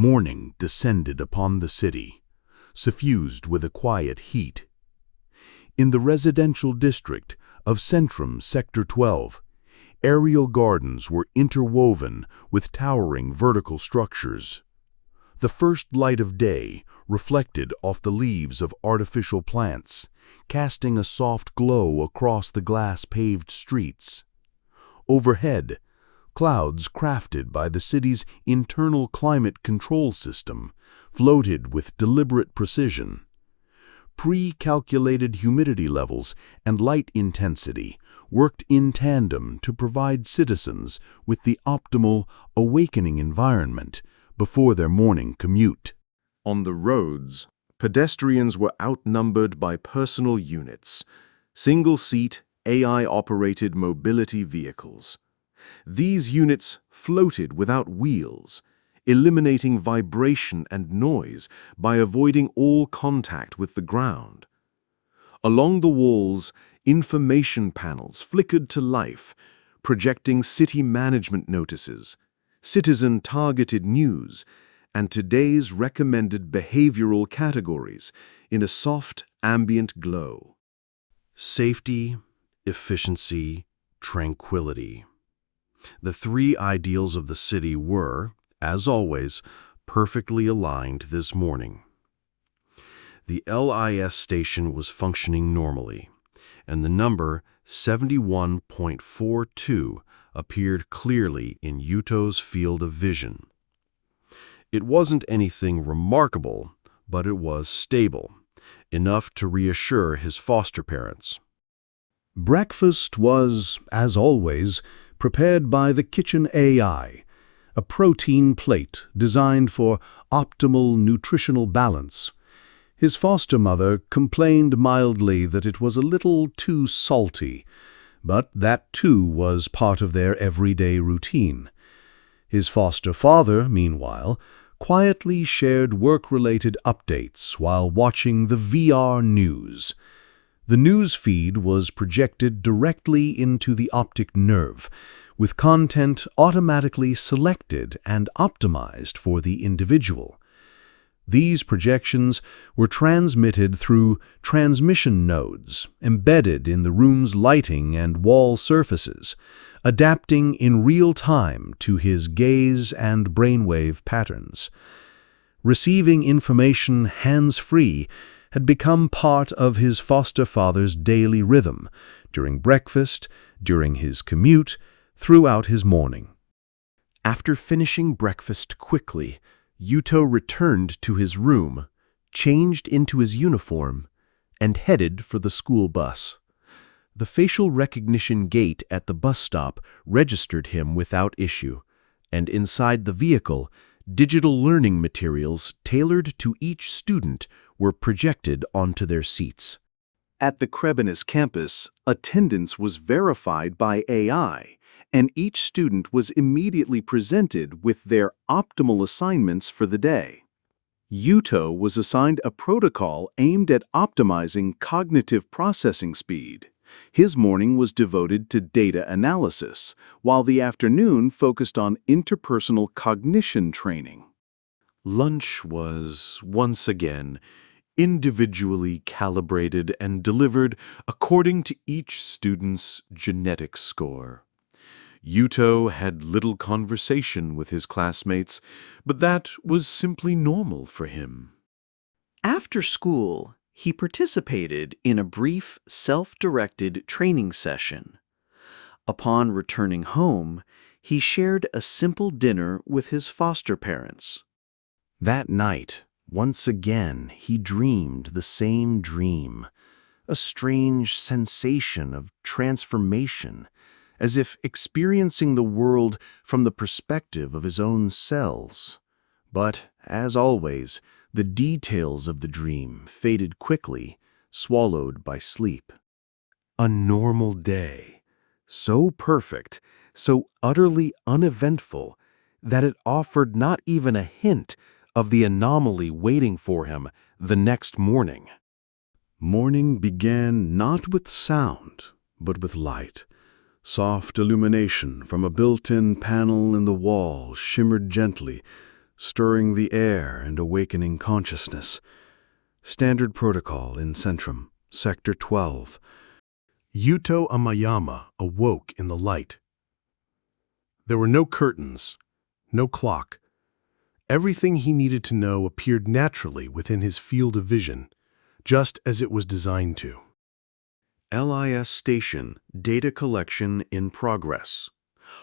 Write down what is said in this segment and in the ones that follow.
Morning descended upon the city, suffused with a quiet heat. In the residential district of Centrum Sector 12, aerial gardens were interwoven with towering vertical structures. The first light of day reflected off the leaves of artificial plants, casting a soft glow across the glass-paved streets. Overhead, clouds crafted by the city's internal climate control system floated with deliberate precision. Pre-calculated humidity levels and light intensity worked in tandem to provide citizens with the optimal awakening environment before their morning commute. On the roads, pedestrians were outnumbered by personal units, single-seat, AI-operated mobility vehicles. These units floated without wheels, eliminating vibration and noise by avoiding all contact with the ground. Along the walls, information panels flickered to life, projecting city management notices, citizen-targeted news, and today's recommended behavioral categories in a soft, ambient glow. Safety, efficiency, tranquility. The three ideals of the city were, as always, perfectly aligned this morning. The L.I.S. station was functioning normally, and the number 71.42 appeared clearly in Yuto's field of vision. It wasn't anything remarkable, but it was stable, enough to reassure his foster parents. Breakfast was, as always, prepared by the kitchen AI, a protein plate designed for optimal nutritional balance. His foster mother complained mildly that it was a little too salty, but that too was part of their everyday routine. His foster father, meanwhile, quietly shared work-related updates while watching the VR news. The news feed was projected directly into the optic nerve, with content automatically selected and optimized for the individual. These projections were transmitted through transmission nodes embedded in the room's lighting and wall surfaces, adapting in real time to his gaze and brainwave patterns. Receiving information hands-free had become part of his foster father's daily rhythm, during breakfast, during his commute, throughout his morning. After finishing breakfast quickly, Yuto returned to his room, changed into his uniform, and headed for the school bus. The facial recognition gate at the bus stop registered him without issue, and inside the vehicle, digital learning materials tailored to each student were projected onto their seats. At the Krebenis campus, attendance was verified by AI, and each student was immediately presented with their optimal assignments for the day. Yuto was assigned a protocol aimed at optimizing cognitive processing speed. His morning was devoted to data analysis, while the afternoon focused on interpersonal cognition training. Lunch was, once again, individually calibrated and delivered according to each student's genetic score. Yuto had little conversation with his classmates, but that was simply normal for him. After school, he participated in a brief, self-directed training session. Upon returning home, he shared a simple dinner with his foster parents. That night, once again, he dreamed the same dream, a strange sensation of transformation, as if experiencing the world from the perspective of his own cells. But, as always, the details of the dream faded quickly, swallowed by sleep. A normal day, so perfect, so utterly uneventful, that it offered not even a hint of the anomaly waiting for him the next morning. Morning began not with sound, but with light. Soft illumination from a built-in panel in the wall shimmered gently, stirring the air and awakening consciousness. Standard protocol in Centrum, Sector 12. Yuto Amamiya awoke in the light. There were no curtains, no clock. Everything he needed to know appeared naturally within his field of vision, just as it was designed to. L.I.S. station, data collection in progress.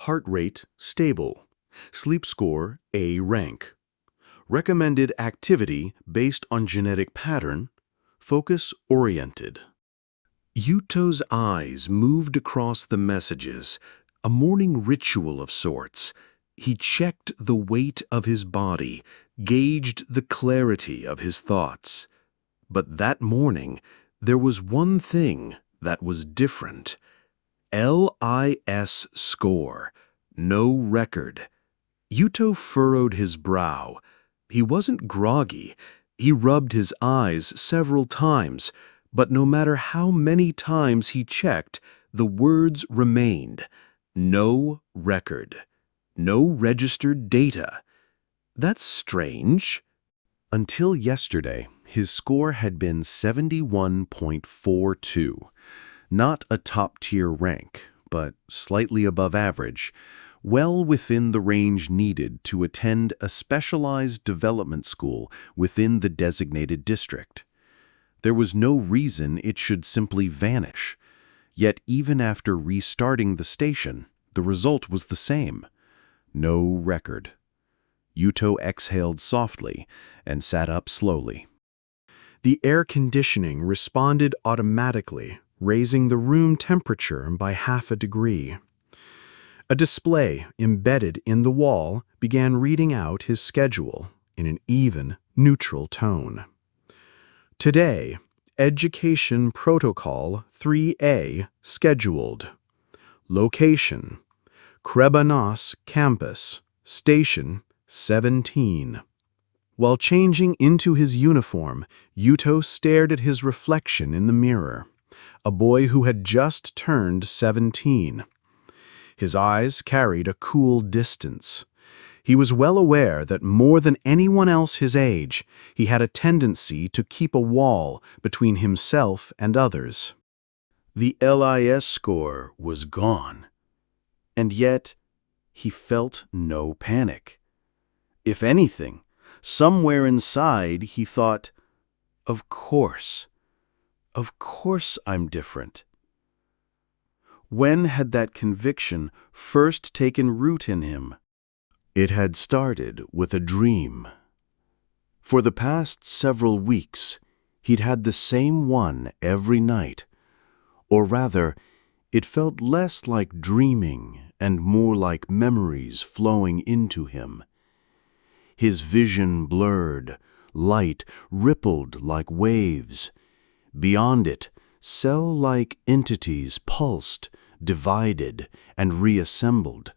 Heart rate stable. Sleep score A rank. Recommended activity based on genetic pattern, focus oriented. Yuto's eyes moved across the messages, a morning ritual of sorts. He checked the weight of his body, gauged the clarity of his thoughts. But that morning, there was one thing that was different. L.I.S. score, no record. Yuto furrowed his brow. He wasn't groggy. He rubbed his eyes several times, but no matter how many times he checked, the words remained. No record. No registered data. That's strange. Until yesterday, his score had been 71.42. Not a top-tier rank, but slightly above average, well within the range needed to attend a specialized development school within the designated district. There was no reason it should simply vanish. Yet even after restarting the station, the result was the same. No record. Yuto exhaled softly and sat up slowly. The air conditioning responded automatically, raising the room temperature by half a degree. A display embedded in the wall began reading out his schedule in an even, neutral tone. Today, Education Protocol 3A scheduled. Location: Krebanos Campus, Station 17. While changing into his uniform, Yuto stared at his reflection in the mirror, a boy who had just turned 17. His eyes carried a cool distance. He was well aware that more than anyone else his age, he had a tendency to keep a wall between himself and others. The L.I.S. score was gone. And yet, he felt no panic. If anything, somewhere inside he thought, of course I'm different. When had that conviction first taken root in him? It had started with a dream. For the past several weeks, he'd had the same one every night. Or rather, it felt less like dreaming and more like memories flowing into him. His vision blurred, light rippled like waves. Beyond it, cell-like entities pulsed, divided, and reassembled.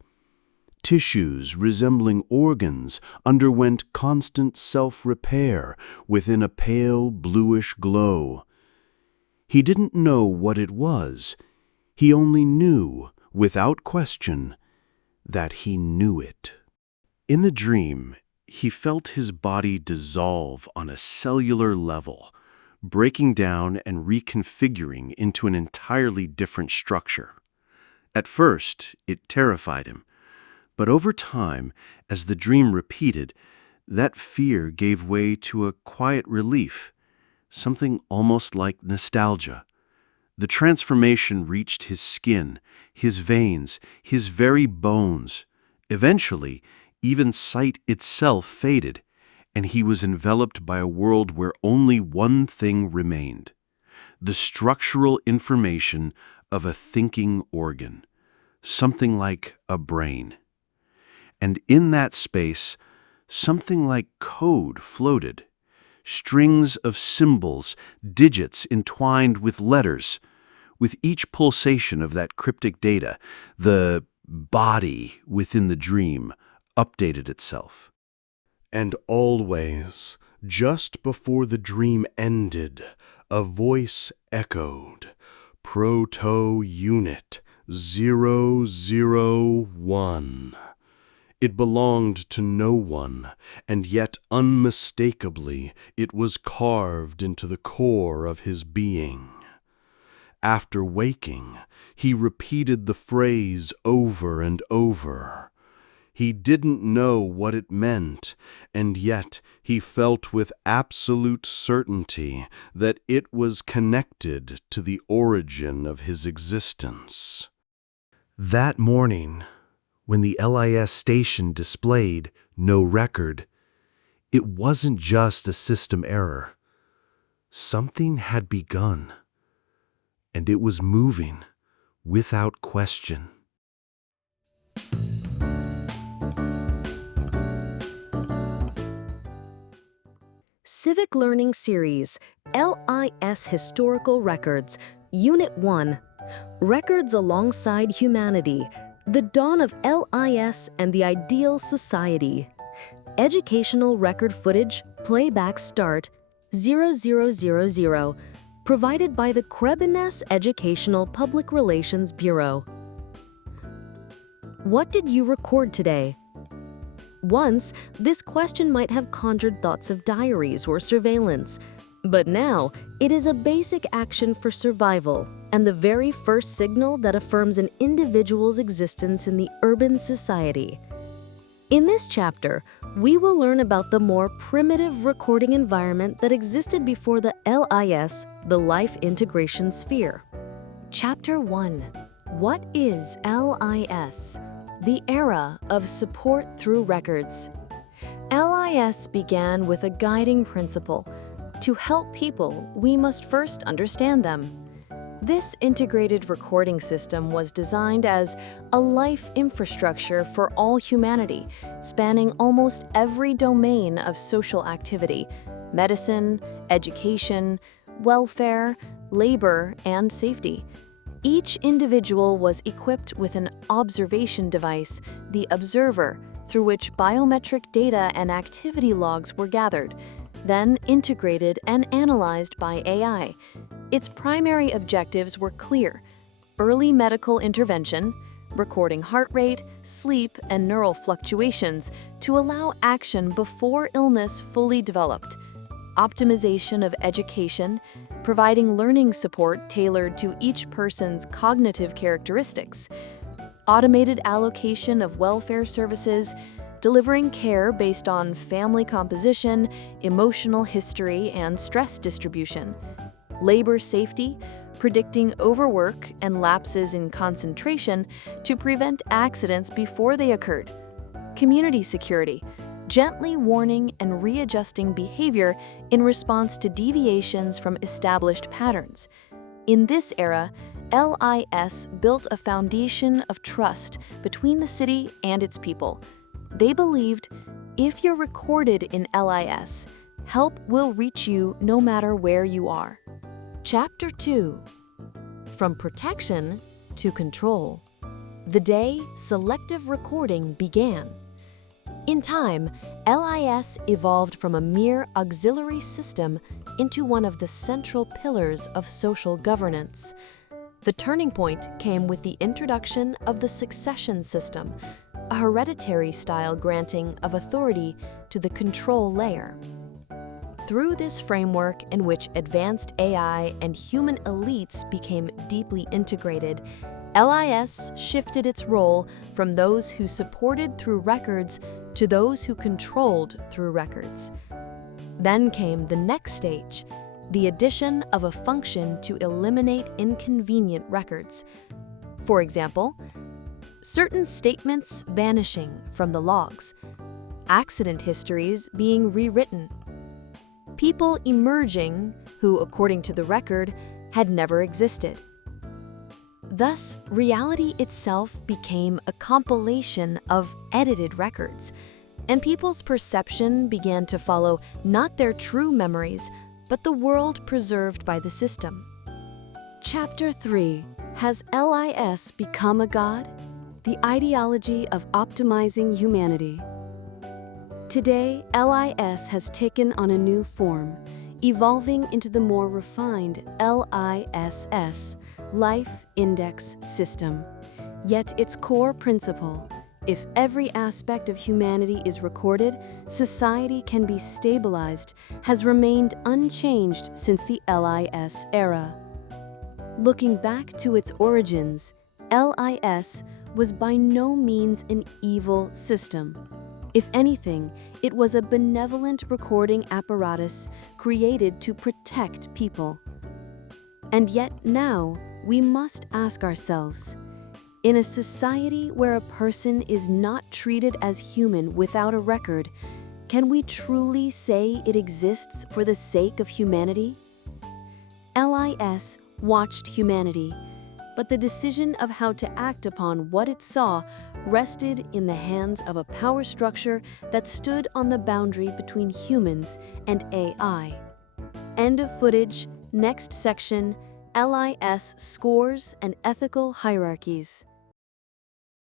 Tissues resembling organs underwent constant self-repair within a pale bluish glow. He didn't know what it was. He only knew, without question, that he knew it. In the dream, he felt his body dissolve on a cellular level, breaking down and reconfiguring into an entirely different structure. At first, it terrified him. But over time, as the dream repeated, that fear gave way to a quiet relief, something almost like nostalgia. The transformation reached his skin, his veins, his very bones. Eventually, even sight itself faded, and he was enveloped by a world where only one thing remained: the structural information of a thinking organ, something like a brain. And in that space, something like code floated. Strings of symbols, digits entwined with letters. With each pulsation of that cryptic data, the body within the dream updated itself. And always, just before the dream ended, a voice echoed, Proto-Unit 001. It belonged to no one, and yet unmistakably it was carved into the core of his being. After waking, he repeated the phrase over and over. He didn't know what it meant, and yet he felt with absolute certainty that it was connected to the origin of his existence. That morning, when the L.I.S. station displayed no record, it wasn't just a system error. Something had begun, and it was moving without question. Civic Learning Series, L.I.S. Historical Records, Unit 1, Records Alongside Humanity, The Dawn of L.I.S. and the Ideal Society. Educational Record Footage, Playback Start, 0000, provided by the Krebenes Educational Public Relations Bureau. What did you record today? Once, this question might have conjured thoughts of diaries or surveillance, but now it is a basic action for survival and the very first signal that affirms an individual's existence in the urban society. In this chapter, we will learn about the more primitive recording environment that existed before the L.I.S., the Life Integration Sphere. Chapter 1. What is L.I.S.? The era of support through records. L.I.S. began with a guiding principle. To help people, we must first understand them. This integrated recording system was designed as a life infrastructure for all humanity, spanning almost every domain of social activity: medicine, education, welfare, labor, and safety. Each individual was equipped with an observation device, the observer, through which biometric data and activity logs were gathered, then integrated and analyzed by AI. Its primary objectives were clear: early medical intervention, recording heart rate, sleep, and neural fluctuations to allow action before illness fully developed; optimization of education, providing learning support tailored to each person's cognitive characteristics; automated allocation of welfare services, delivering care based on family composition, emotional history, and stress distribution; labor safety, predicting overwork and lapses in concentration to prevent accidents before they occurred; community security, gently warning and readjusting behavior in response to deviations from established patterns. In this era, L.I.S. built a foundation of trust between the city and its people. They believed, if you're recorded in L.I.S., help will reach you no matter where you are. Chapter 2. From Protection to Control. The day selective recording began. In time, L.I.S. evolved from a mere auxiliary system into one of the central pillars of social governance. The turning point came with the introduction of the succession system, a hereditary style granting of authority to the control layer. Through this framework in which advanced AI and human elites became deeply integrated, L.I.S. shifted its role from those who supported through records to those who controlled through records. Then came the next stage, the addition of a function to eliminate inconvenient records. For example, certain statements vanishing from the logs, accident histories being rewritten, people emerging who, according to the record, had never existed. Thus, reality itself became a compilation of edited records, and people's perception began to follow not their true memories, but the world preserved by the system. Chapter 3. Has L.I.S. become a god? The ideology of optimizing humanity. Today, L.I.S. has taken on a new form, evolving into the more refined L.I.S.S. Life Index System. Yet its core principle, If every aspect of humanity is recorded, society can be stabilized, has remained unchanged since the L.I.S. era. Looking back to its origins, L.I.S. was by no means an evil system. If anything, it was a benevolent recording apparatus created to protect people. And yet now, we must ask ourselves, in a society where a person is not treated as human without a record, can we truly say it exists for the sake of humanity? L.I.S. watched humanity, but the decision of how to act upon what it saw rested in the hands of a power structure that stood on the boundary between humans and AI. End of footage, next section, L.I.S. scores and ethical hierarchies.